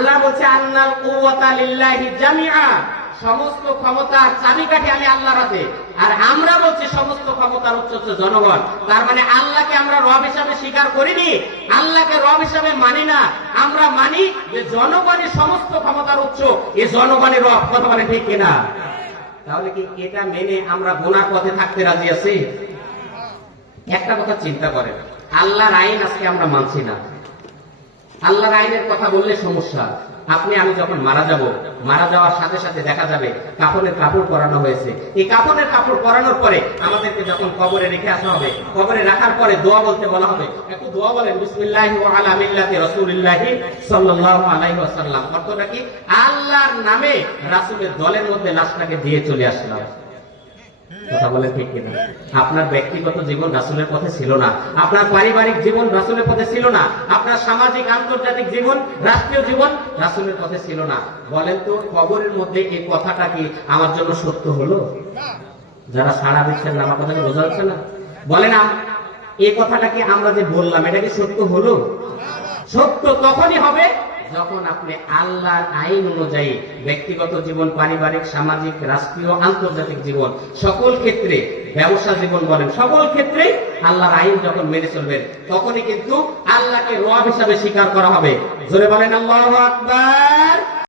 আল্লাহ বলছে, আন্নাল কুওয়াতা লিল্লাহি জামিআ। সমস্ত ক্ষমতার চাবিকাঠি আমি আল্লাহর হাতে। আর আমরা বলছি, সমস্ত ক্ষমতার উচ্চ হচ্ছে জনগণ। তার মানে আল্লাহকে আমরা রব হিসাবে স্বীকার করিনি, আল্লাহকে রব হিসাবে মানি না। আমরা মানি যে জনগণের সমস্ত ক্ষমতার উচ্চ এই জনগণের রব। কথা বলে ঠিক কিনা? তাহলে কি এটা মেনে আমরা গোনার পথে থাকতে রাজি আছি? একটা কথা চিন্তা করেন, আল্লাহর আইন আজকে আমরা মানছি না। আল্লাহর আইনের কথা বললে সমস্যা। আপনি, আমি যখন মারা যাব, মারা যাওয়ার সাথে সাথে দেখা যাবে কাপড়ের কাপড় পরানো হয়েছে। এই কাপড়ের কাপড় পরানোর পরে আমাদেরকে যখন কবরে রেখে আসা হবে, কবরে রাখার পরে দোয়া বলতে বলা হবে। একটু দোয়া বলেন, বিসমিল্লাহি ওয়া আলা মিল্লাতি রাসূলিল্লাহি সাল্লাল্লাহু আলাইহি ওয়াসাল্লাম। অর্থটা কি? আল্লাহর নামে রাসূলের দলের মধ্যে লাশটাকে দিয়ে চলে আসলাম। কথা বলে ঠিক কিনা? আপনার ব্যক্তিগত জীবন রাসুলের পথে ছিল না। আপনার পারিবারিক জীবন রাসুলের পথে ছিল না। আপনার সামাজিক, আন্তর্জাতিক জীবন, রাষ্ট্রীয় জীবন রাসুলের পথে ছিল না। বলেন তো, কবরের মধ্যে এই কথাটা কি আমার জন্য সত্য হলো? যারা সারা দিচ্ছেন না, আমার কথাকে বোঝা যাচ্ছে না? বলেন এই কথাটা কি আমরা যে বললাম, এটা কি সত্য হলো? সত্য তখনই হবে যখন আপনি আল্লাহর আইন অনুযায়ী ব্যক্তিগত জীবন, পারিবারিক, সামাজিক, রাষ্ট্রীয়, আন্তর্জাতিক জীবন, সকল ক্ষেত্রে, ব্যবসা জীবন বলেন, সকল ক্ষেত্রে আল্লাহর আইন যখন মেনে চলবেন তখনই কিন্তু আল্লাহকে রব হিসাবে স্বীকার করা হবে। জোরে বলেন, আল্লাহ আকবার।